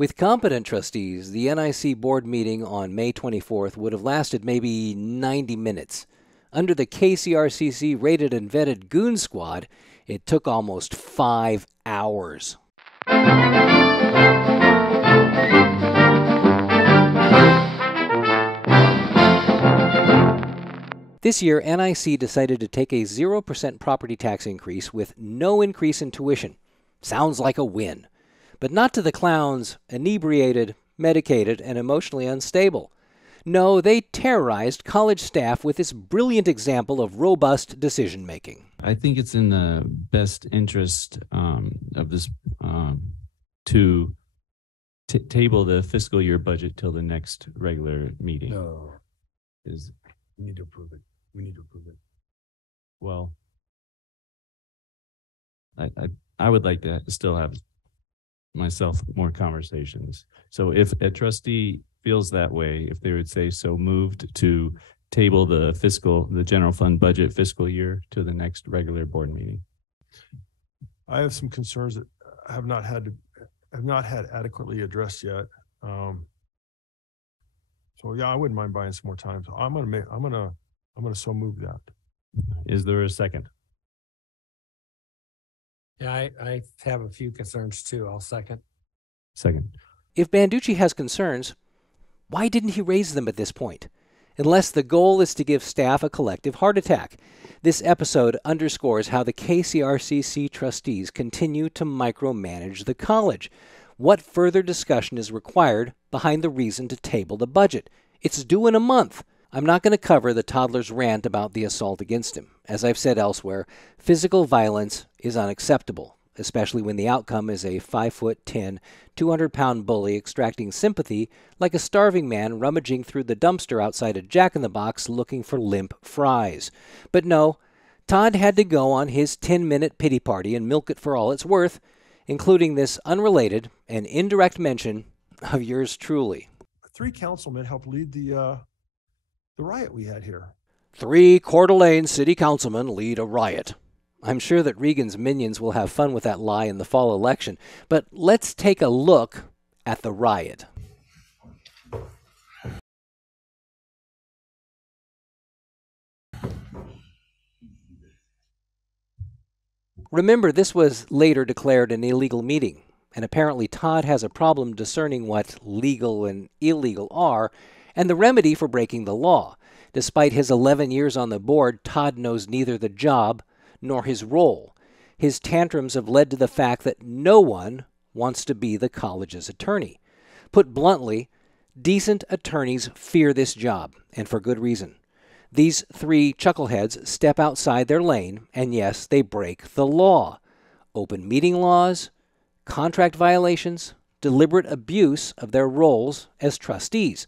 With competent trustees, the NIC board meeting on May 24th would have lasted maybe 90 minutes. Under the KCRCC rated and vetted Goon Squad, it took almost 5 hours. This year, NIC decided to take a 0% property tax increase with no increase in tuition. Sounds like a win. But not to the clowns, inebriated, medicated, and emotionally unstable. No, they terrorized college staff with this brilliant example of robust decision-making. I think it's in the best interest of this to table the fiscal year budget till the next regular meeting. No. We need to approve it. Well, I would like to still have myself more conversations. So if a trustee feels that way, if they would say so moved to table the general fund budget fiscal year to the next regular board meeting. I have some concerns that have not had adequately addressed yet. So yeah, I wouldn't mind buying some more time. So I'm gonna so move that. Is there a second? Yeah, I have a few concerns too. I'll second. Second. If Banducci has concerns, why didn't he raise them at this point? Unless the goal is to give staff a collective heart attack. This episode underscores how the KCRCC trustees continue to micromanage the college. What further discussion is required behind the reason to table the budget? It's due in a month. I'm not going to cover the toddler's rant about the assault against him. As I've said elsewhere, physical violence is unacceptable, especially when the outcome is a 5'10", 200-pound bully extracting sympathy like a starving man rummaging through the dumpster outside a Jack-in-the-Box looking for limp fries. But no, Todd had to go on his 10-minute pity party and milk it for all it's worth, including this unrelated and indirect mention of yours truly. 3 councilmen helped lead the riot we had here. 3 Coeur d'Alene city councilmen lead a riot. I'm sure that Regan's minions will have fun with that lie in the fall election, but let's take a look at the riot. Remember, this was later declared an illegal meeting, and apparently Todd has a problem discerning what legal and illegal are, and the remedy for breaking the law. Despite his 11 years on the board, Todd knows neither the job nor his role. His tantrums have led to the fact that no one wants to be the college's attorney. Put bluntly, decent attorneys fear this job, and for good reason. These 3 chuckleheads step outside their lane, and yes, they break the law. Open meeting laws, contract violations, deliberate abuse of their roles as trustees.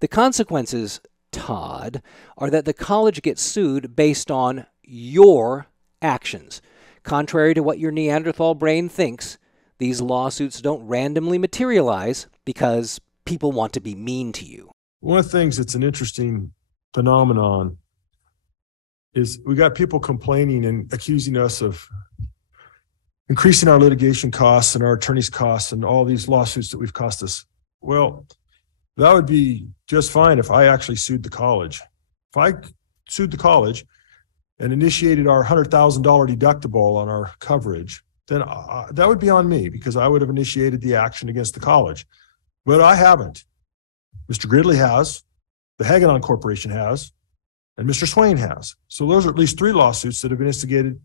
The consequences, Todd, are that the college gets sued based on your actions. Contrary to what your Neanderthal brain thinks, these lawsuits don't randomly materialize because people want to be mean to you. One of the things that's an interesting phenomenon is we got people complaining and accusing us of increasing our litigation costs and our attorney's costs and all these lawsuits that we've cost us. Well, that would be just fine if I actually sued the college. If I sued the college and initiated our $100,000 deductible on our coverage, then that would be on me because I would have initiated the action against the college. But I haven't. Mr. Gridley has, the Hagedorn Corporation has, and Mr. Swain has. So those are at least 3 lawsuits that have been instigated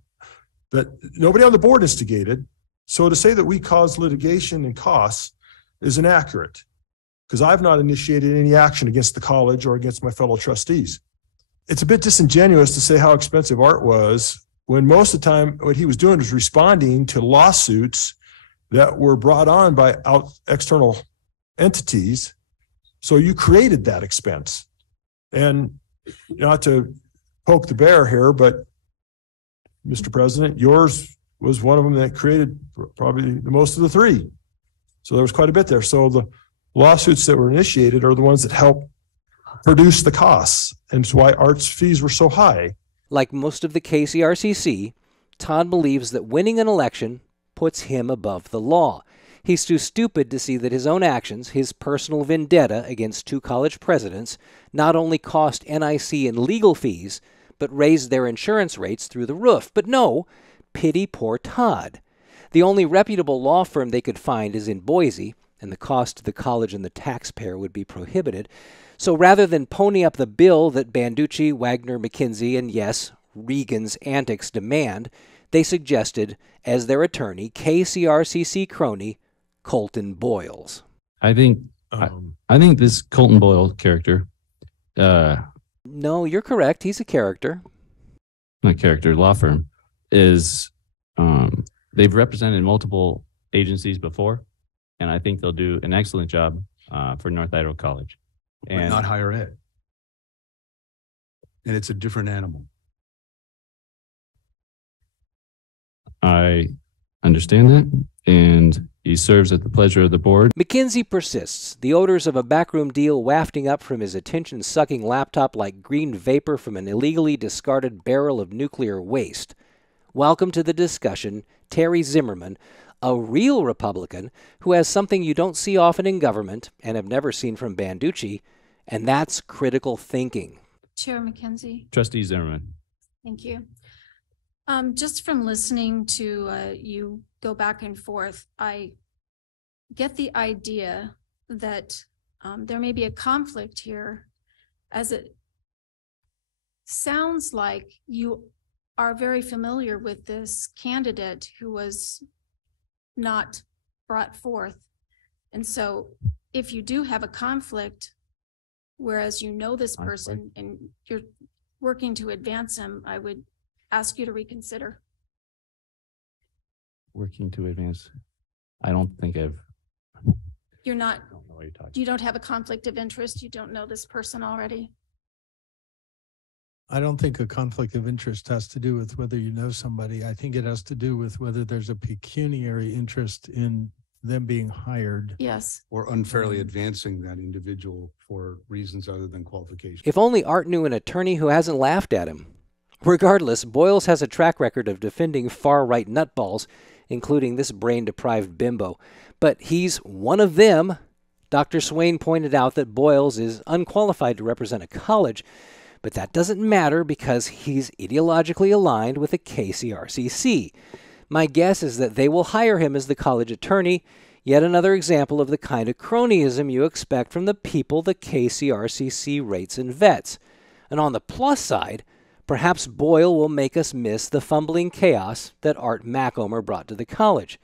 that nobody on the board instigated. So to say that we caused litigation and costs is inaccurate because I've not initiated any action against the college or against my fellow trustees. It's a bit disingenuous to say how expensive art was when most of the time what he was doing was responding to lawsuits that were brought on by external entities. So you created that expense. And not to poke the bear here, but Mr. President, yours was one of them that created probably the most of the 3. So there was quite a bit there. So the lawsuits that were initiated are the ones that help produce the costs. And it's why art's fees were so high. Like most of the KCRCC, Todd believes that winning an election puts him above the law. He's too stupid to see that his own actions, his personal vendetta against two college presidents, not only cost NIC in legal fees, but raised their insurance rates through the roof. But no, pity poor Todd. The only reputable law firm they could find is in Boise, and the cost to the college and the taxpayer would be prohibited. So rather than pony up the bill that Banducci, Wagner, McKinsey, and yes, Regan's antics demand, they suggested, as their attorney, KCRCC crony Colton Boyles. I think I think this Colton Boyle character, No, you're correct. He's a character. not character, law firm, is they've represented multiple agencies before, and I think they'll do an excellent job for North Idaho College. But And not higher ed. And it's a different animal. I understand that, and he serves at the pleasure of the board. McKinsey persists, the odors of a backroom deal wafting up from his attention-sucking laptop like green vapor from an illegally discarded barrel of nuclear waste. Welcome to the discussion, Terry Zimmerman, a real Republican who has something you don't see often in government and have never seen from Banducci, and that's critical thinking. Chair McKenzie, Trustee Zimmerman. thank you. Just from listening to you go back and forth, I get the idea that there may be a conflict here, as it sounds like you are very familiar with this candidate who was not brought forth. And so if you do have a conflict, whereas you know this person and you're working to advance him, I would ask you to reconsider. Working to advance. I don't think You're not, I don't know what you're talking. you don't have a conflict of interest. You don't know this person already. I don't think a conflict of interest has to do with whether you know somebody. I think it has to do with whether there's a pecuniary interest in them being hired. Yes. Or unfairly advancing that individual for reasons other than qualification. If only Art knew an attorney who hasn't laughed at him. Regardless, Boyles has a track record of defending far-right nutballs, including this brain-deprived bimbo. But he's one of them. Dr. Swain pointed out that Boyles is unqualified to represent a college, but that doesn't matter because he's ideologically aligned with the KCRCC. My guess is that they will hire him as the college attorney, yet another example of the kind of cronyism you expect from the people the KCRCC rates and vets. And on the plus side, perhaps Boyle will make us miss the fumbling chaos that Art Mackomer brought to the college.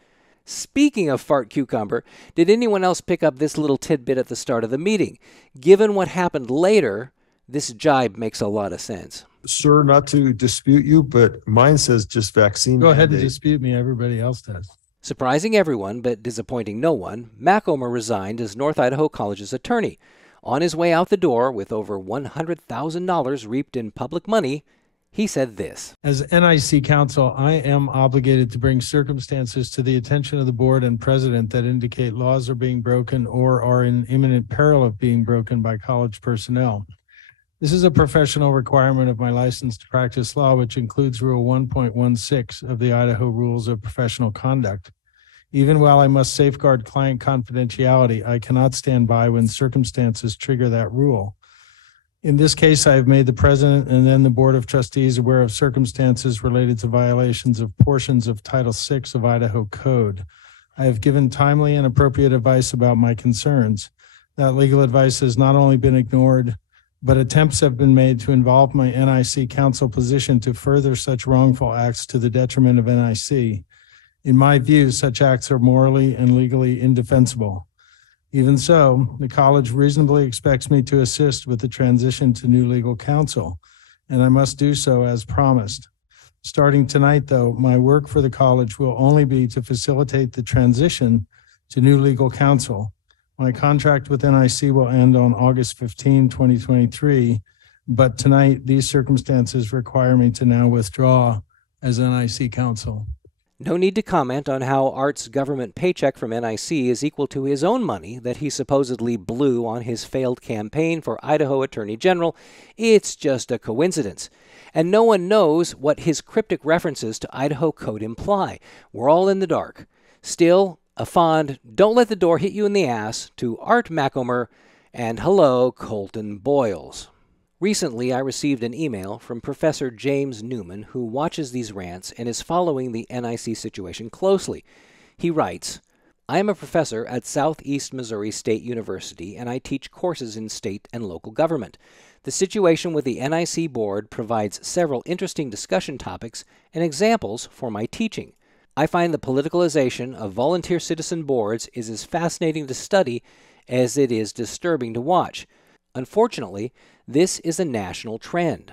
Speaking of fart cucumber, did anyone else pick up this little tidbit at the start of the meeting? Given what happened later, this jibe makes a lot of sense. Sir, not to dispute you, but mine says just vaccine. Go ahead and mandate. dispute me. Everybody else does. Surprising everyone, but disappointing no one, Mackomer resigned as North Idaho College's attorney. On his way out the door, with over $100,000 reaped in public money, he said this. As NIC counsel, I am obligated to bring circumstances to the attention of the board and president that indicate laws are being broken or are in imminent peril of being broken by college personnel. This is a professional requirement of my license to practice law, which includes Rule 1.16 of the Idaho Rules of Professional Conduct. Even while I must safeguard client confidentiality, I cannot stand by when circumstances trigger that rule. In this case, I have made the president and then the Board of Trustees aware of circumstances related to violations of portions of Title VI of Idaho Code. I have given timely and appropriate advice about my concerns. That legal advice has not only been ignored, but attempts have been made to involve my NIC counsel position to further such wrongful acts to the detriment of NIC. In my view, such acts are morally and legally indefensible. Even so, the college reasonably expects me to assist with the transition to new legal counsel, and I must do so as promised. Starting tonight, though, my work for the college will only be to facilitate the transition to new legal counsel. My contract with NIC will end on August 15, 2023, but tonight these circumstances require me to now withdraw as NIC counsel. No need to comment on how Art's government paycheck from NIC is equal to his own money that he supposedly blew on his failed campaign for Idaho Attorney General. It's just a coincidence. And no one knows what his cryptic references to Idaho Code imply. We're all in the dark. Still, A fond "don't let the door hit you in the ass" to Art Macomer, and hello, Colton Boyles. Recently, I received an email from Professor James Newman, who watches these rants and is following the NIC situation closely. He writes, "I am a professor at Southeast Missouri State University, and I teach courses in state and local government. The situation with the NIC board provides several interesting discussion topics and examples for my teaching. I find the politicalization of volunteer citizen boards is as fascinating to study as it is disturbing to watch. Unfortunately, this is a national trend.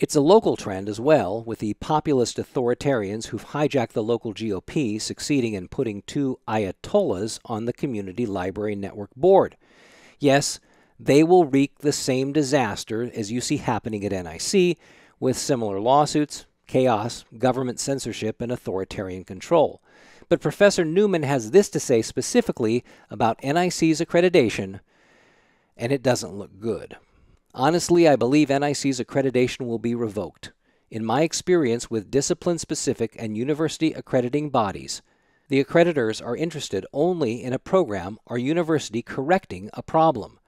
It's a local trend as well, with the populist authoritarians who've hijacked the local GOP succeeding in putting two ayatollahs on the Community Library Network board. Yes, they will wreak the same disaster as you see happening at NIC, with similar lawsuits, chaos, government censorship, and authoritarian control. But Professor Newman has this to say specifically about NIC's accreditation, and it doesn't look good. Honestly, I believe NIC's accreditation will be revoked. In my experience with discipline-specific and university accrediting bodies, the accreditors are interested only in a program or university correcting a problem.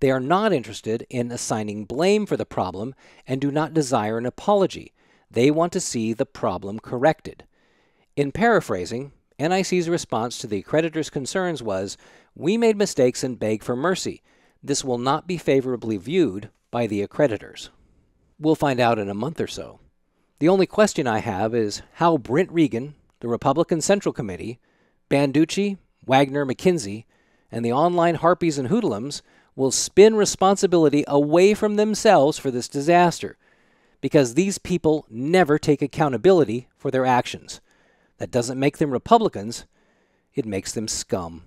They are not interested in assigning blame for the problem and do not desire an apology. They want to see the problem corrected." In paraphrasing, NIC's response to the accreditors' concerns was, "We made mistakes and beg for mercy. This will not be favorably viewed by the accreditors." We'll find out in a month or so. The only question I have is how Brent Regan, the Republican Central Committee, Banducci, Wagner, McKinsey, and the online harpies and hoodlums will spin responsibility away from themselves for this disaster, because these people never take accountability for their actions. That doesn't make them Republicans, it makes them scum.